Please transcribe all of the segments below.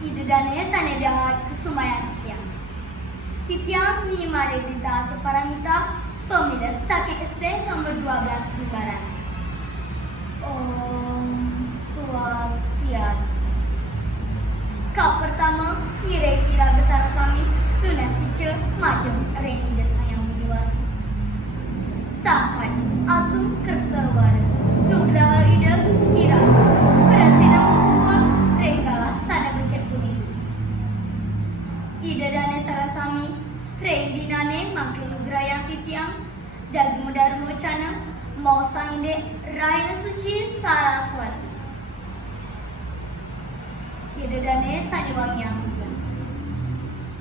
Idedane sanedaha kesumayan titiang. Titiang mimare dita separamita pemilik saking SD nomor 12 di Barat. Om Swastiastu. Kau pertama ngirai kira besar kami lunas tice majeng reng ide sayang widiwasi. Sampai asum kertawara nugraha ide kira berasina mengumpul renggala sana becek puniki. Ide dane sarasami reng dinane makin nugrayang titiang jagi mudar mocana mau sang inde Raina Suci Saraswati. Idedane saniwangyang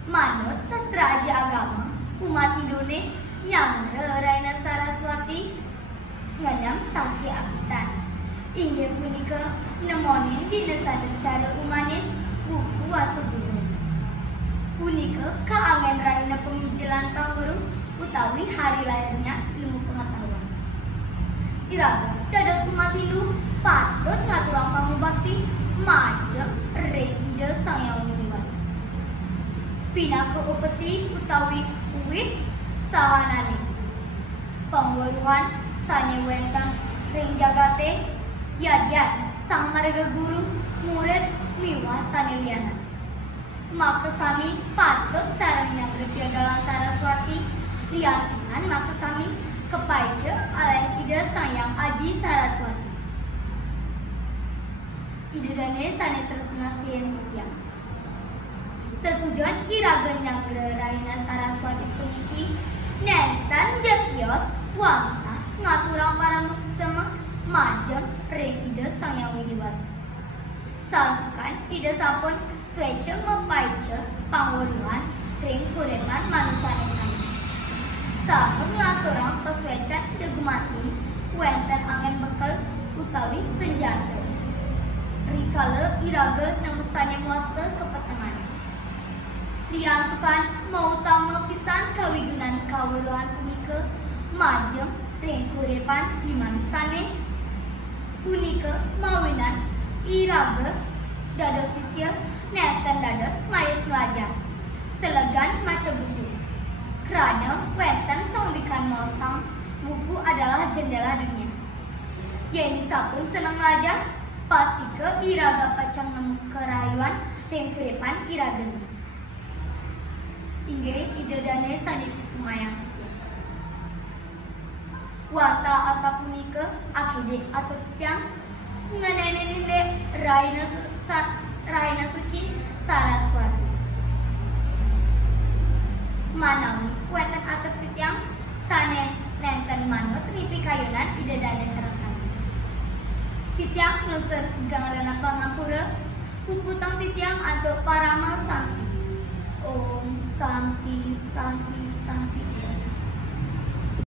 manut sastra aji agama umat Indonesia nyangre Raina Saraswati ngenam sasi apisan. Inggih punika nemonin dinesana secara humanis buku atau guru. Punika kaangen Raina pengijilan kawuru utawi hari lahirnya ilmu pengetahuan. Iraga dados umat Hindu patut ngaturang pangubakti majeng reng ide sayang widiwasa. Pinaka upeti utawi uwit sahanane pangweruhan sane wentang reng jagate yadian sang marga guru murid miwah sane liana. Maka sami patut sareng nyangre piadalan Saraswati riangan maka sami kepaija aleh ide sayang aji Saraswati. Idedane sane terus ngasien titiang. Tetujuan iragan nyangre Raina Saraswati puniki nentan jatios wangsa ngaturang parang sema majeng reng ide sayang widiwasa. Sangkan ide sapun swece mepaice pangweruhan reng kurepan manusane sane. Saha ngaturang peswecan degumati wenten angen bekal utawi senjata. Rikala iraga namustanya muasta kepetengan. Riantukan mau utama pisan kawigunan kawuruhan punika majeng reng kurepan iman sane. Punika mawinan iraga dados sisya neten dados mayus melajar. Selegan maca buku. Kerana wenten sambikan mosang buku adalah jendela dunia. Yang sapun senang belajar pasti ke iraga pacang nemu kerayuan yang kurepan iragana. Inggih idedane sane kusumayang. Wata asa punika akide atau tiang ngeneneninde Raina Suci Saraswati. Manawi wenten atau tiang sane nenten manut ripi kayunan idedane saraswati. Titiang nusur gang rena pangapura puputang titiang atau parama